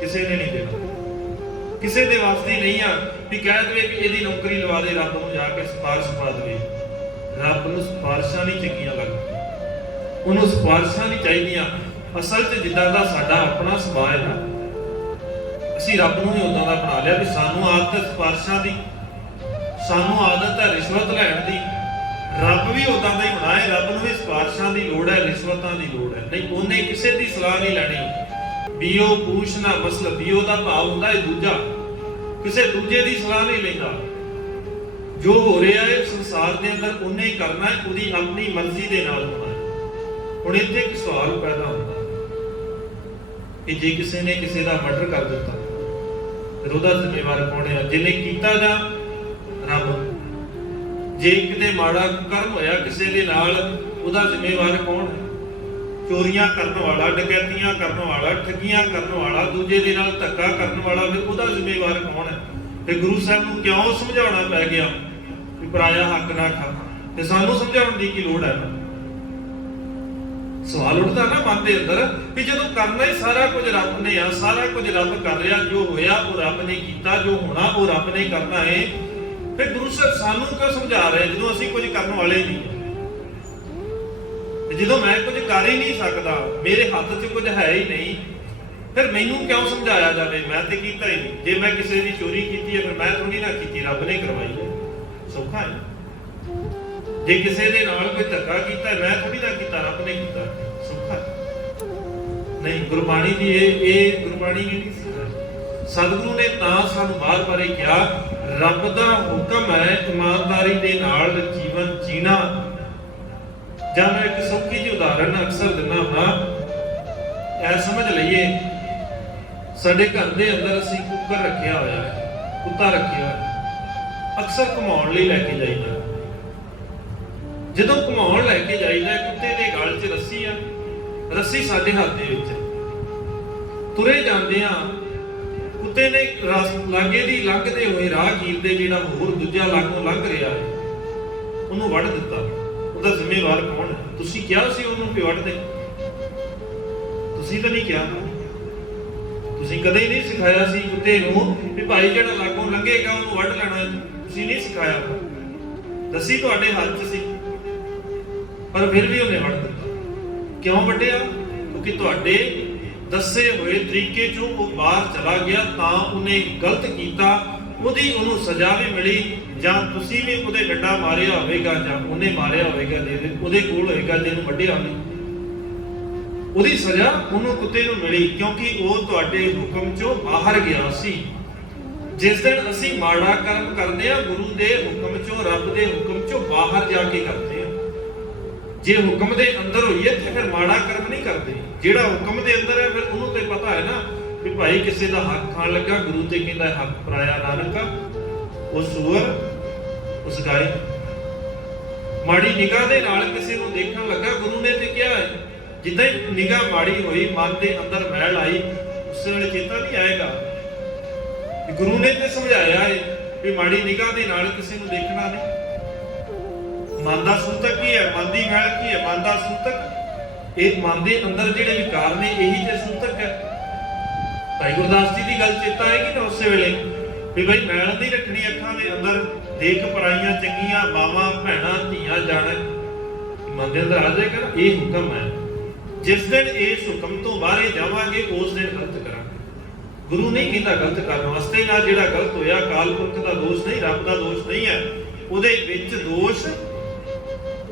ਕਿਸੇ ਨੇ ਨਹੀਂ ਦੇਣਾ। ਕਿਸੇ ਦੇ ਵਾਸਤੇ ਨਹੀਂ ਆ ਵੀ ਕਹਿ ਦੇਵੇ ਕਿ ਇਹਦੀ ਨੌਕਰੀ ਲਵਾ ਦੇ, ਰੱਬ ਨੂੰ ਜਾ ਕੇ ਸਿਫਾਰਿਸ਼ ਪਾ ਦੇਵੇ। ਰੱਬ ਨੂੰ ਸਿਫਾਰਿਸ਼ਾਂ ਨਹੀਂ ਚੰਗੀਆਂ ਲੱਗਦੀਆਂ, ਉਹਨੂੰ ਸਿਫਾਰਿਸ਼ਾਂ ਨਹੀਂ ਚਾਹੀਦੀਆਂ। ਅਸਲ 'ਚ ਜਿੱਦਾਂ ਦਾ ਸਾਡਾ ਆਪਣਾ ਸੁਭਾਅ ਹੈ ਨਾ, ਅਸੀਂ ਰੱਬ ਨੂੰ ਵੀ ਉਦਾਂ ਦਾ ਬਣਾ ਲਿਆ ਵੀ ਸਾਨੂੰ ਆਦਤ ਸਿਫਾਰਿਸ਼ਾਂ ਦੀ, ਸਾਨੂੰ ਆਦਤ ਹੈ ਰਿਸ਼ਵਤ ਲੈਣ ਦੀ। ਰੱਬ ਵੀ ਉਦਾਂ ਦਾ ਹੀ ਬਣਾਇਆ। ਰੱਬ ਨੂੰ ਵੀ ਸਿਫਾਰਿਸ਼ਾਂ ਦੀ ਲੋੜ ਹੈ, ਰਿਸ਼ਵਤਾਂ ਦੀ ਲੋੜ ਹੈ ਨਹੀਂ। ਉਹਨੇ ਕਿਸੇ ਦੀ ਸਲਾਹ ਨਹੀਂ ਲੈਣੀ। ਬੀਓ ਪੂਛ ਨਾ ਮਸਲ, ਬੀਓ ਦਾ ਭਾਵ ਹੁੰਦਾ ਹੈ ਦੂਜਾ, ਕਿਸੇ ਦੂਜੇ ਦੀ ਸਲਾਹ ਨਹੀਂ ਲੈਂਦਾ। ਜੋ ਹੋ ਰਿਹਾ ਹੈ ਸੰਸਾਰ ਦੇ ਅੰਦਰ ਉਹਨੇ ਹੀ ਕਰਨਾ ਹੈ, ਉਹਦੀ ਆਪਣੀ ਮਰਜ਼ੀ ਦੇ ਨਾਲ ਹੋਣਾ ਹੈ। ਹੁਣ ਇੱਥੇ ਇੱਕ ਸਵਾਲ ਪੈਦਾ ਹੁੰਦਾ ਕਿ ਜੇ ਕਿਸੇ ਨੇ ਕਿਸੇ ਦਾ ਮਰਡਰ ਕਰ ਦਿੱਤਾ ਫਿਰ ਉਹਦਾ ਜ਼ਿੰਮੇਵਾਰ ਕੌਣ ਹੈ? ਜਿਹਨੇ ਕੀਤਾ ਜਾਂ ਰੱਬ? ਜੇ ਕਿਤੇ ਮਾੜਾ ਕਰਮ ਹੋਇਆ ਕਿਸੇ ਦੇ ਨਾਲ ਉਹਦਾ ਜ਼ਿੰਮੇਵਾਰ ਕੌਣ ਹੈ? ਚੋਰੀਆਂ ਕਰਨ ਵਾਲਾ, ਡਕੈਤੀਆਂ ਕਰਨ ਵਾਲਾ, ਠੱਗੀਆਂ ਕਰਨ ਵਾਲਾ, ਦੂਜੇ ਦੇ ਨਾਲ ਧੱਕਾ ਕਰਨ ਵਾਲਾ, ਫਿਰ ਉਹਦਾ ਜ਼ਿੰਮੇਵਾਰ ਕੌਣ ਹੈ? ਤੇ ਗੁਰੂ ਸਾਹਿਬ ਨੂੰ ਕਿਉਂ ਸਮਝਾਉਣਾ ਪੈ ਗਿਆ ਕਿ ਪਰਾਇਆ ਹੱਕ ਨਾ ਖਾ? ਤੇ ਸਾਨੂੰ ਸਮਝਾਉਣ ਦੀ ਕੀ ਲੋੜ ਹੈ? ਸਵਾਲ ਉੱਠਦਾ ਨਾ ਮਨ ਦੇ ਅੰਦਰ ਕਿ ਜਦੋਂ ਕਰਨਾ ਹੀ ਸਾਰਾ ਕੁਝ ਰੱਬ ਨੇ ਆ, ਸਾਰਾ ਕੁਝ ਰੱਬ ਕਰ ਰਿਹਾ, ਜੋ ਹੋਇਆ ਉਹ ਰੱਬ ਨੇ ਕੀਤਾ, ਜੋ ਹੋਣਾ ਉਹ ਰੱਬ ਨੇ ਕਰਨਾ ਹੈ। ਫਿਰ ਗੁਰੂ ਸਾਹਿਬ ਸਾਨੂੰ ਕਿਉਂ ਸਮਝਾ ਰਹੇ ਜਦੋਂ ਅਸੀਂ ਕੁਝ ਕਰਨ ਵਾਲੇ ਨਹੀਂ? ਜਦੋਂ ਮੈਂ ਕੁਝ ਕਰ ਹੀ ਨਹੀਂ ਸਕਦਾ, ਮੇਰੇ ਹੱਥ 'ਚ ਕੁਝ ਹੈ ਹੀ ਨਹੀਂ, ਫਿਰ ਮੈਨੂੰ ਕਿਉਂ ਸਮਝਾਇਆ ਜਾਵੇ? ਮੈਂ ਤੇ ਕੀਤਾ ਹੀ ਨਹੀਂ। ਜੇ ਮੈਂ ਕਿਸੇ ਦੀ ਚੋਰੀ ਕੀਤੀ ਹੈ ਫਿਰ ਮੈਂ ਥੋੜੀ ਨਾ ਕੀਤੀ, ਰੱਬ ਨੇ ਕਰਵਾਈ ਹੈ। ਸੌਖਾ ਹੈ। ਜੇ ਕਿਸੇ ਦੇ ਨਾਲ ਕੋਈ ਧੱਕਾ ਕੀਤਾ ਮੈਂ ਥੋੜੀ ਨਾ ਕੀਤਾ, ਰੱਬ ਨੇ ਕੀਤਾ। ਸੌਖਾ ਨਹੀਂ। ਗੁਰਬਾਣੀ ਦੀ ਇਹ ਗੁਰਬਾਣੀ ਨਹੀਂ ਸਿਖਾਈ। ਸਤਿਗੁਰੂ ਨੇ ਤਾਂ ਸਾਨੂੰ ਬਾਰ-ਬਾਰ ਇਹ ਕਿਹਾ ਰੱਬ ਦਾ ਹੁਕਮ ਹੈ ਇਮਾਨਦਾਰੀ ਦੇ ਨਾਲ ਜੀਵਨ ਜੀਣਾ। ਜਾਂ ਮੈਂ ਇੱਕ ਸੌਖੀ ਜਿਹੀ ਉਦਾਹਰਨ ਅਕਸਰ ਦਿੰਦਾ ਹਾਂ, ਇਹ ਸਮਝ ਲਈਏ ਸਾਡੇ ਘਰ ਦੇ ਅੰਦਰ ਅਸੀਂ ਕੁੱਕਰ ਰੱਖਿਆ ਹੋਇਆ ਹੈ, ਕੁੱਤਾ ਰੱਖਿਆ ਹੋਇਆ, ਅਕਸਰ ਘੁਮਾਉਣ ਲਈ ਲੈ ਕੇ ਜਾਈਦਾ। ਜਦੋਂ ਘੁਮਾਉਣ ਲੈ ਕੇ ਜਾਈਦਾ ਕੁੱਤੇ ਦੇ ਗਲ 'ਚ ਰੱਸੀ ਆ, ਰੱਸੀ ਸਾਡੇ ਹੱਥ ਦੇ ਵਿੱਚ, ਤੁਰੇ ਜਾਂਦੇ ਆ, ਕੁੱਤੇ ਨੇ ਲਾਗੇ ਦੀ ਲੰਘਦੇ ਹੋਏ ਰਾਹਗੀਰ ਦੇ ਜਿਹੜਾ ਹੋਰ ਦੂਜਾ ਲਾਗੋਂ ਲੰਘ ਰਿਹਾ ਹੈ ਉਹਨੂੰ ਵੱਢ ਦਿੱਤਾ। ਉਹਦਾ ਜ਼ਿੰਮੇਵਾਰ ਕੌਣ ਹੈ? ਤੁਸੀਂ ਕਿਹਾ ਸੀ ਉਹਨੂੰ ਕਿ ਵੱਢ ਦੇ? ਤੁਸੀਂ ਤਾਂ ਨਹੀਂ ਕਿਹਾ। ਤੁਸੀਂ ਕਦੇ ਨਹੀਂ ਸਿਖਾਇਆ ਸੀ ਕੁੱਤੇ ਨੂੰ ਵੀ ਭਾਈ ਜਿਹੜਾ ਲਾਗੋਂ ਲੰਘੇਗਾ ਉਹਨੂੰ ਵੱਢ ਲੈਣਾ। ਤੁਸੀਂ ਨਹੀਂ ਸਿਖਾਇਆ। ਰੱਸੀ ਤੁਹਾਡੇ ਹੱਥ 'ਚ ਸੀ ਪਰ ਫਿਰ ਵੀ ਉਹਨੇ ਵੱਢ ਦਿੱਤਾ। ਕਿਉਂ ਵੱਢਿਆ? ਕਿਉਂਕਿ ਤੁਹਾਡੇ ਦੱਸੇ ਹੋਏ ਤਰੀਕੇ 'ਚੋਂ ਉਹ ਬਾਹਰ ਚਲਾ ਗਿਆ, ਤਾਂ ਉਹਨੇ ਗਲਤ ਕੀਤਾ, ਉਹਦੀ ਉਹਨੂੰ ਸਜ਼ਾ ਵੀ ਮਿਲੀ। ਜਾਂ ਤੁਸੀਂ ਵੀ ਉਹਦੇ ਡੰਡਾ ਮਾਰਿਆ ਹੋਵੇਗਾ ਜਾਂ ਉਹਨੇ ਮਾਰਿਆ ਹੋਵੇਗਾ, ਉਹਦੇ ਕੋਲ ਹੋਏਗਾ ਜਿਹਨੂੰ ਵੱਢਿਆ ਉਹਨੇ, ਉਹਦੀ ਸਜ਼ਾ ਉਹਨੂੰ ਕੁੱਤੇ ਨੂੰ ਮਿਲੀ ਕਿਉਂਕਿ ਉਹ ਤੁਹਾਡੇ ਹੁਕਮ 'ਚੋਂ ਬਾਹਰ ਗਿਆ ਸੀ। ਜਿਸ ਦਿਨ ਅਸੀਂ ਮਾੜਾ ਕਰਮ ਕਰਦੇ ਆ ਗੁਰੂ ਦੇ ਹੁਕਮ 'ਚੋਂ, ਰੱਬ ਦੇ ਹੁਕਮ 'ਚੋਂ ਬਾਹਰ ਜਾ ਕੇ ਕਰਦੇ ਆ। ਜੇ ਹੁਕਮ ਦੇ ਅੰਦਰ ਹੋਈਏ ਤੇ ਫਿਰ ਮਾੜਾ ਕਰਮ ਨਹੀਂ ਕਰਦੇ। ਜਿਹੜਾ ਹੁਕਮ ਦੇ ਅੰਦਰ ਹੈ ਫਿਰ ਉਹਨੂੰ ਤੇ ਪਤਾ ਹੈ ਨਾ ਕਿ ਭਾਈ ਕਿਸੇ ਦਾ ਹੱਕ ਖਾਣ ਲੱਗਾ, ਗੁਰੂ ਤੇ ਕਹਿੰਦਾ ਹੱਕ ਪਰਾਇਆ ਨਾਨਕਾ, ਉਹ ਸੂਰ ਉਸ ਗਾਏ। ਮਾੜੀ ਨਿਗਾਹ ਦੇ ਨਾਲ ਕਿਸੇ ਨੂੰ ਦੇਖਣ ਲੱਗਾ, ਗੁਰੂ ਨੇ ਤੇ ਕਿਹਾ ਹੈ ਜਿੱਦਾਂ ਹੀ ਨਿਗਾਹ ਮਾੜੀ ਹੋਈ, ਮਨ ਦੇ ਅੰਦਰ ਮੈਲ ਆਈ, ਉਸ ਵੇਲੇ ਚੇਤਾ ਨਹੀਂ ਆਏਗਾ। ਗੁਰੂ ਨੇ ਤੇ ਸਮਝਾਇਆ ਹੈ ਵੀ ਮਾੜੀ ਨਿਗਾਹ ਦੇ ਨਾਲ ਕਿਸੇ ਨੂੰ ਦੇਖਣਾ ਨਹੀਂ। ਮਨ ਦਾ ਸੂਤਕ ਕੀ ਹੈ? ਮਨ ਦੀ ਮੈਲ ਕੀ ਹੈ? ਮਨ ਦਾ ਸੂਤਕ। ਇਹ ਮਨ ਦੇ ਅੰਦਰ ਜਿਹੜੇ ਵਿਕਾਰ ਨੇ ਇਹੀ ਤੇ ਸੂਤਕ ਹੈ। ਭਾਈ ਗੁਰਦਾਸ ਜੀ ਦੀ ਗੱਲ ਚੇਤਾ ਆਏਗੀ ਨਾ ਉਸੇ ਵੇਲੇ ਵੀ ਭਾਈ ਮੈਲ ਨਹੀਂ ਰੱਖਣੀ ਅੱਖਾਂ ਦੇ ਅੰਦਰ, ਦੇਖ ਪਰਾਈਆਂ ਚੰਗੀਆਂ ਮਾਵਾਂ ਭੈਣਾਂ ਧੀਆਂ ਜਾਣ। ਮਨ ਦੇ ਅੰਦਰ ਆ ਜਾਏਗਾ ਨਾ, ਇਹ ਹੁਕਮ ਹੈ। ਜਿਸ ਦਿਨ ਇਸ ਹੁਕਮ ਤੋਂ ਬਾਹਰੇ ਜਾਵਾਂਗੇ ਉਸ ਦਿਨ ਗਲਤ ਕਰਾਂਗੇ। ਗੁਰੂ ਨਹੀਂ ਕਹਿੰਦਾ ਗਲਤ ਕਰਨ ਵਾਸਤੇ, ਨਾ ਜਿਹੜਾ ਗਲਤ ਹੋਇਆ ਅਕਾਲ ਪੁਰਖ ਦਾ ਦੋਸ਼ ਨਹੀਂ, ਰੱਬ ਦਾ ਦੋਸ਼ ਨਹੀਂ ਹੈ, ਉਹਦੇ ਵਿੱਚ ਦੋਸ਼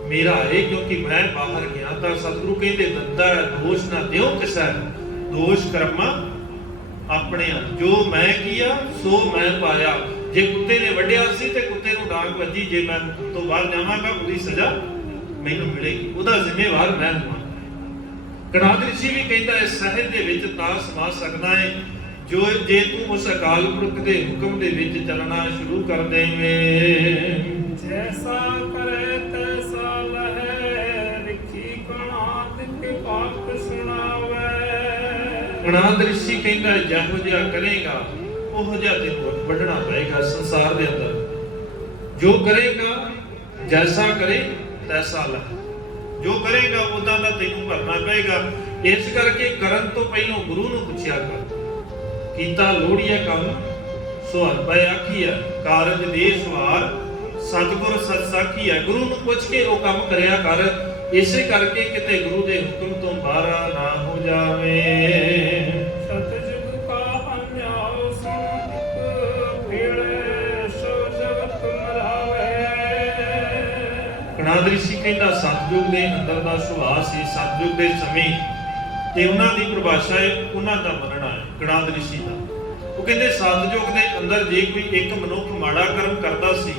ਮੇਰਾ ਹੈ, ਕਿਉਂਕਿ ਮੈਂ ਬਾਹਰ ਗਿਆ। ਤਾਂ ਸਤਿਗੁਰੂ ਕਹਿੰਦੇ ਦੰਦਾ ਦੋਸ਼ ਨਾ ਦਿਓ ਕਿਸੈ, ਦੋਸ਼ ਕਰਮਾ ਆਪਣੇ ਜੋ ਮੈਂ ਕੀਆ ਸੋ ਮੈਂ ਪਾਇਆ। ਜੇ ਕੁੱਤੇ ਨੇ ਵੱਢਿਆ ਸੀ ਤੇ ਕੁੱਤੇ ਨੂੰ ਡਾਂਗ ਵੱਜੀ, ਜੇ ਮੈਂ ਤੋਂ ਬਾਹਰ ਜਾਵਾਂਗਾ ਉਹਦੀ ਸਜ਼ਾ ਮੈਨੂੰ ਮਿਲੇਗੀ, ਉਹਦਾ ਜ਼ਿੰਮੇਵਾਰ ਮੈਂ ਹਾਂ। ਕਣਾਦ ਰਿਸ਼ੀ ਵੀ ਕਹਿੰਦਾ ਹੈ ਸਹਿਜ ਦੇ ਵਿੱਚ ਤਾਂ ਸਮਾ ਸਕਦਾ ਹੈ ਜੋ ਜੇ ਤੂੰ ਉਸ ਅਕਾਲ ਪੁਰਖ ਦੇ ਹੁਕਮ ਦੇ ਵਿੱਚ ਚੱਲਣਾ ਸ਼ੁਰੂ ਕਰ ਦੇਵੇਂ। ਜੈਸਾ ਕਰੇ ਤੈਸਾ ਲਹੈ, ਲਿਖੀ ਕਣਾਦ ਕੇ ਪਾਕ ਸੁਣਾਵੇ। ਕਣਾਦ ਰਿਸ਼ੀ ਕਹਿੰਦਾ ਜਿਹੋ ਜਿਹਾ ਕਰੇਗਾ ਉਹੋ ਜਿਹਾ ਤੈਨੂੰ ਵੱਢਣਾ ਪਏਗਾ ਸੰਸਾਰ ਦੇ ਅੰਦਰ। ਜੋ ਕਰੇਗਾ ਜੈਸਾ ਕਰੇ ਤੈਸਾ ਲਹੈ, ਜੋ ਕਰੇਗਾ ਉਦਾਂ ਦਾ ਤੈਨੂੰ ਭਰਨਾ ਪਏਗਾ। ਇਸ ਕਰਕੇ ਕਰਨ ਤੋਂ ਪਹਿਲਾਂ ਗੁਰੂ ਨੂੰ ਪੁੱਛਿਆ ਕਰ, ਕੀਤਾ ਲੋੜੀਆ ਕੰਮ ਸੋ ਹਰਿ ਪੈ ਆਖੀਐ, ਕਾਰਜ ਦੇ ਸਵਾਰ ਸਤਿਗੁਰ ਸਤ ਸਾਖੀਐ। ਗੁਰੂ ਨੂੰ ਪੁੱਛ ਕੇ ਉਹ ਕੰਮ ਕਰਿਆ ਕਰ, ਇਸੇ ਕਰਕੇ ਕਿਤੇ ਗੁਰੂ ਦੇ ਹੁਕਮ ਤੋਂ ਬਾਹਰ ਨਾ ਹੋ ਜਾਵੇ। ਸਤਿਜੁਗ ਕਾ ਅੰਨਿਆਉ ਸੁਣ ਇਕ ਭੇੜੇ, ਸੋ ਜਗਤ ਮਰਾਵੇ। ਕਣਾਦ ਰਿਸ਼ੀ ਕਹਿੰਦਾ ਸਤਿਯੁਗ ਦੇ ਅੰਦਰ ਦਾ ਸੁਭਾਅ ਸੀ, ਸਤਿਯੁਗ ਦੇ ਸਮੇਂ ਤੇ ਉਹਨਾਂ ਦੀ ਪਰਿਭਾਸ਼ਾ ਹੈ, ਉਹਨਾਂ ਦਾ ਮੰਨਣਾ ਹੈ ਕਣਾਦ ਰਿਸ਼ੀ ਦਾ। ਉਹ ਕਹਿੰਦੇ ਸਤਿਯੁਗ ਦੇ ਅੰਦਰ ਜੇ ਕੋਈ ਇੱਕ ਮਨੁੱਖ ਮਾੜਾ ਕਰਮ ਕਰਦਾ ਸੀ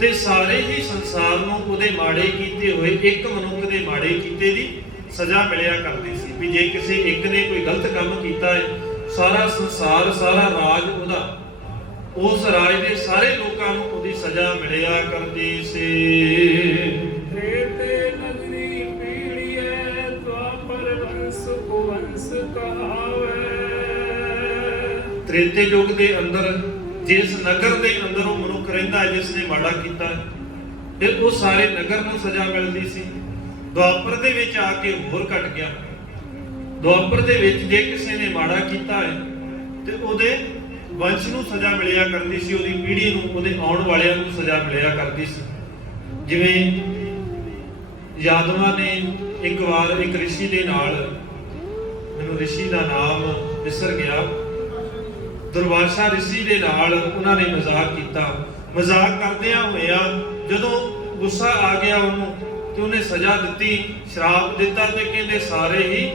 ਤੇ ਸਾਰੇ ਹੀ ਸੰਸਾਰ ਨੂੰ ਉਹਦੇ ਮਾੜੇ ਕੀਤੇ ਹੋਏ ਇੱਕ ਮਨੁੱਖ ਦੇ ਮਾੜੇ ਕੀਤੇ ਦੀ ਸਜ਼ਾ ਮਿਲਿਆ ਕਰਦੀ ਸੀ। ਵੀ ਜੇ ਕਿਸੇ ਇੱਕ ਨੇ ਕੋਈ ਗਲਤ ਕੰਮ ਕੀਤਾ ਹੈ, ਸਾਰਾ ਸੰਸਾਰ ਸਾਰਾ ਰਾਜ ਉਹਦਾ, ਉਸ ਰਾਜ ਦੇ ਸਾਰੇ ਲੋਕਾਂ ਨੂੰ ਉਹਦੀ ਸਜ਼ਾ ਮਿਲਿਆ ਕਰਦੀ ਸੀ। ਤ੍ਰੇਤੇ ਨਗਰੀ ਪੀੜੀਏ, ਦੁਆਪਰ ਵੰਸ ਕੁਵੰਸ ਕਹਾਵੇ। ਤ੍ਰੇਤੇ ਯੁੱਗ ਦੇ ਅੰਦਰ ਜਿਸ ਨਗਰ ਦੇ ਅੰਦਰ ਉਹ ਮਨੁੱਖ ਰਹਿੰਦਾ ਜਿਸ ਨੇ ਮਾੜਾ ਕੀਤਾ ਤੇ ਉਹ ਸਾਰੇ ਨਗਰ ਨੂੰ ਸਜ਼ਾ ਮਿਲਦੀ ਸੀ। ਦੁਆਪਰ ਦੇ ਵਿੱਚ ਆ ਕੇ ਹੋਰ ਘਟ ਗਿਆ। ਦੁਆਪਰ ਦੇ ਵਿੱਚ ਜੇ ਕਿਸੇ ਨੇ ਮਾੜਾ ਕੀਤਾ ਹੈ ਤੇ ਉਹਦੇ ਵੰਸ਼ ਨੂੰ ਸਜ਼ਾ ਮਿਲਿਆ ਕਰਦੀ ਸੀ, ਉਹਦੀ ਪੀੜ੍ਹੀ ਨੂੰ, ਉਹਦੇ ਆਉਣ ਵਾਲਿਆਂ ਨੂੰ ਸਜ਼ਾ ਮਿਲਿਆ ਕਰਦੀ ਸੀ। ਜਿਵੇਂ ਯਾਦਵਾਂ ਨੇ ਇੱਕ ਵਾਰ ਇੱਕ ਰਿਸ਼ੀ ਦੇ ਨਾਲ, ਮੈਨੂੰ ਰਿਸ਼ੀ ਦਾ ਨਾਮ ਵਿਸਰ ਗਿਆ, ਦੁਰਵਾਸਾ ਰਿਸ਼ੀ ਦੇ ਨਾਲ ਉਹਨਾਂ ਨੇ ਮਜ਼ਾਕ ਕੀਤਾ। ਮਜ਼ਾਕ ਕਰਦਿਆਂ ਹੋਇਆ ਜਦੋਂ ਗੁੱਸਾ ਆ ਗਿਆ ਉਹਨੂੰ ਤੇ ਉਹਨੇ ਸਜ਼ਾ ਦਿੱਤੀ, ਸ਼ਰਾਪ ਦਿੱਤਾ ਤੇ ਕਹਿੰਦੇ ਸਾਰੇ ਹੀ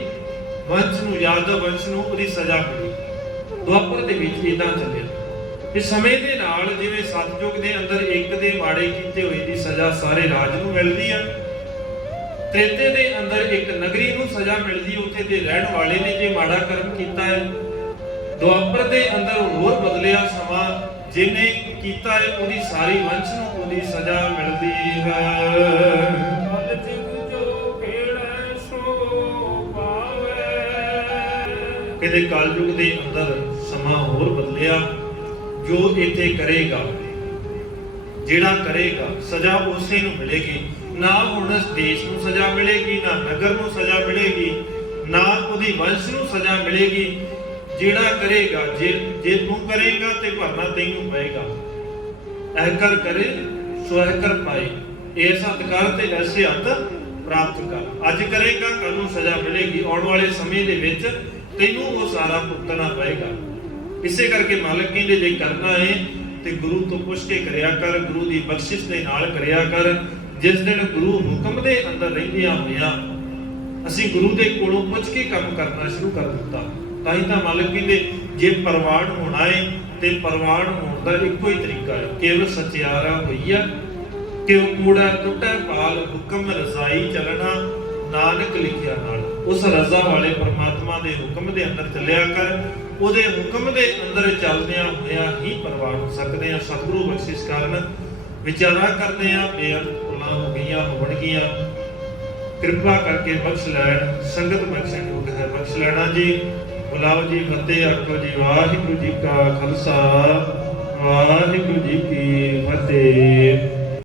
ਵੰਸ਼ ਨੂੰ, ਯਾਦਵ ਵੰਸ਼ ਨੂੰ ਉਹਦੀ ਸਜ਼ਾ ਮਿਲੀ। ਦੁਆਪਰ ਦੇ ਵਿੱਚ ਇਦਾਂ ਚੱਲਿਆ। ਇਸ ਸਮੇਂ ਦੇ ਨਾਲ ਜਿਵੇਂ ਸਤਿਯੁਗ ਦੇ ਅੰਦਰ ਇੱਕ ਦੇ ਮਾੜੇ ਕੀਤੇ ਹੋਏ ਦੀ ਸਜ਼ਾ ਸਾਰੇ ਰਾਜ ਨੂੰ ਮਿਲਦੀ ਆ, ਤ੍ਰੇਤੇ ਦੇ ਅੰਦਰ ਇੱਕ ਨਗਰੀ ਨੂੰ ਸਜ਼ਾ ਮਿਲਦੀ, ਉੱਥੇ ਦੇ ਰਹਿਣ ਵਾਲੇ ਨੇ ਜੇ ਮਾੜਾ ਕਰਮ ਕੀਤਾ ਹੈ। ਦੁਆਪਰ ਦੇ ਅੰਦਰ ਹੋਰ ਬਦਲਿਆ ਸਮਾਂ, ਜਿਹਨੇ ਕੀਤਾ ਹੈ ਉਹਦੀ ਸਾਰੀ ਵੰਸ਼ ਨੂੰ ਉਹਦੀ ਸਜ਼ਾ ਮਿਲਦੀ ਹੈ। ਕਿਤੇ ਕਲਯੁਗ ਦੇ ਅੰਦਰ ਸਮਾਂ ਹੋਰ ਬਦਲਿਆ। ਜੋ ਇੱਥੇ ਕਰੇਗਾ, ਜਿਹੜਾ ਕਰੇਗਾ ਸਜ਼ਾ ਉਸੇ ਨੂੰ ਮਿਲੇਗੀ। ਨਾ ਹੁਣ ਇਸ ਦੇਸ਼ ਨੂੰ ਸਜ਼ਾ ਮਿਲੇਗੀ, ਨਾ ਨਗਰ ਨੂੰ ਸਜ਼ਾ ਮਿਲੇਗੀ, ਨਾ ਉਹਦੀ ਵੰਸ਼ ਨੂੰ ਸਜ਼ਾ ਮਿਲੇਗੀ। ਜਿਹੜਾ ਕਰੇਗਾ, ਜੇ ਤੂੰ ਕਰੇਗਾ ਤੇ ਭਰਨਾ ਤੈਨੂੰ ਪਏਗਾ। ਐਕਰ ਕਰੇ ਸੋ ਐਕਰ ਪਾਏ, ਇਸ ਹੱਥ ਕਰ ਤੇ ਐਸੇ ਹੱਥ ਪ੍ਰਾਪਤ ਕਰ। ਅੱਜ ਕਰੇਗਾ ਕੱਲ ਨੂੰ ਸਜ਼ਾ ਮਿਲੇਗੀ, ਆਉਣ ਵਾਲੇ ਸਮੇਂ ਦੇ ਵਿੱਚ ਤੈਨੂੰ ਉਹ ਸਾਰਾ ਭੁਗਤਣਾ ਪਏਗਾ। ਇਸੇ ਕਰਕੇ ਮਾਲਕ ਕਹਿੰਦੇ ਜੇ ਕਰਨਾ ਹੈ ਤੇ ਗੁਰੂ ਤੋਂ ਪੁੱਛ ਕੇ ਕਰਿਆ ਕਰ, ਗੁਰੂ ਦੀ ਬਖਸ਼ਿਸ਼ ਦੇ ਨਾਲ ਕਰਿਆ ਕਰ। ਜਿਸ ਦਿਨ ਗੁਰੂ ਹੁਕਮ ਦੇ ਅੰਦਰ ਰਹਿੰਦਿਆਂ ਹੋਇਆਂ ਅਸੀਂ ਗੁਰੂ ਦੇ ਕੋਲੋਂ ਪੁੱਛ ਕੇ ਕੰਮ ਕਰਨਾ ਸ਼ੁਰੂ ਕਰ ਦਿੱਤਾ, ਤਾਂ ਹੀ ਤਾਂ ਮਾਲਕ ਕਹਿੰਦੇ ਜੇ ਪ੍ਰਵਾਨ ਹੋਣਾ ਹੈ ਤੇ ਪ੍ਰਵਾਨ ਹੋਣ ਦਾ ਇੱਕੋ ਹੀ ਤਰੀਕਾ ਹੈ, ਕੇਵਲ ਸਚਿਆਰਾ ਹੋਈਆ ਕਿਉ ਕੂੜਾ ਟੁੱਟੈ ਪਾਲ, ਹੁਕਮ ਰਜ਼ਾਈ ਚੱਲਣਾ ਨਾਨਕ ਲਿਖਿਆ ਨਾਲ। ਉਸ ਰਜ਼ਾ ਵਾਲੇ ਪਰਮਾਤਮਾ ਦੇ ਹੁਕਮ ਦੇ ਅੰਦਰ ਚੱਲਿਆ ਕਰ, ਉਹਦੇ ਹੁਕਮ ਦੇ ਅੰਦਰ ਚੱਲਦਿਆਂ ਹੋਇਆਂ ਹੀ ਪ੍ਰਵਾਨ ਹੋ ਸਕਦੇ ਆ। ਸਤਿਗੁਰੂ ਬਖਸ਼ਿਸ਼ ਕਰਨ ਵਿਚਾਰਾ ਕਰਦੇ ਆ, ਬੇਅੰਤ ਭੁੱਲਾਂ ਹੋ ਗਈਆਂ ਹੋਣਗੀਆਂ, ਕਿਰਪਾ ਕਰਕੇ ਬਖਸ਼ ਲੈਣ। ਸੰਗਤ ਬਖਸ਼ਣ ਯੋਗ ਹੈ, ਬਖਸ਼ ਲੈਣਾ ਜੀ। ਬੁਲਾਓ ਜੀ, ਫਤਿਹ ਆਖੋ ਜੀ। ਵਾਹਿਗੁਰੂ ਜੀ ਕਾ ਖਾਲਸਾ